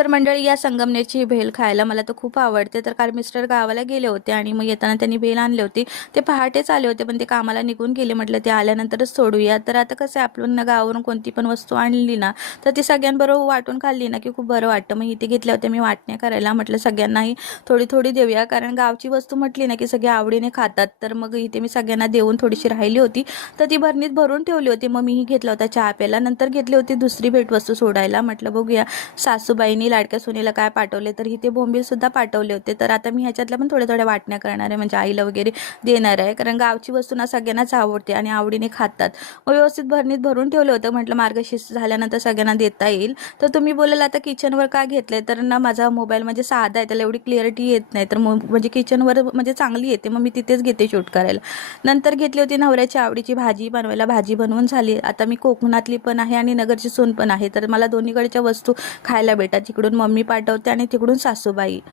तर मंडळी, या संगमनेरची भेल खायला मला तर खूप आवडते. तर काल मिस्टर गावाला गेले होते आणि मग येताना त्यांनी भेल आणली होती. ते पहाटेच आले होते, पण ते कामाला निघून गेले. म्हटलं ते आल्यानंतरच सोडूया. तर आता कसं आहे, आपण गावावरून कोणती पण वस्तू आणली ना, तर ती सगळ्यांबरोबर वाटून खाल्ली ना की खूप बरं वाटतं. मग इथे घेतल्या होत्या मी वाटण्या करायला. म्हटलं सगळ्यांनाही थोडी थोडी देऊया, कारण गावची वस्तू म्हटली ना की सगळे आवडीने खातात. तर मग इथे मी सगळ्यांना देऊन थोडीशी राहिली होती, तर ती भरणीत भरून ठेवली होती. मग मीही घेतला होता चहा प्यायला. नंतर घेतली होती दुसरी भेटवस्तू सोडायला. म्हटलं बघूया सासूबाईंनी लाडक्या सुनेला काय पाठवले, तर इथे बोंबील सुद्धा पाठवले होते. तर आता मी ह्याच्यातल्या पण थोड्या थोड्या वाटण्या करणार आहे, म्हणजे आईला वगैरे देणार आहे, कारण गावची वस्तू ना सगळ्यांनाच आवडते आणि आवडीने खातात. मग व्यवस्थित भरणीत भरून ठेवलं होतं. म्हटलं मार्गशीर्ष झाल्यानंतर सगळ्यांना देता येईल. तर तुम्ही बोलाल आता किचनवर का घेतलंय, तर ना माझा मोबाईल म्हणजे साधा आहे, त्याला एवढी क्लिअरिटी येत नाही. तर म्हणजे किचनवर म्हणजे चांगली येते, मग मी तिथेच घेते शूट करायला. नंतर घेतली होती नवऱ्याच्या आवडीची भाजी बनवायला. भाजी बनवून झाली. आता मी कोकणातली पण आहे आणि नगरची सून पण आहे, तर मला दोन्हीकडच्या वस्तू खायला भेटतात. तिकडून मम्मी पाठवते आणि तिकडून सासूबाई.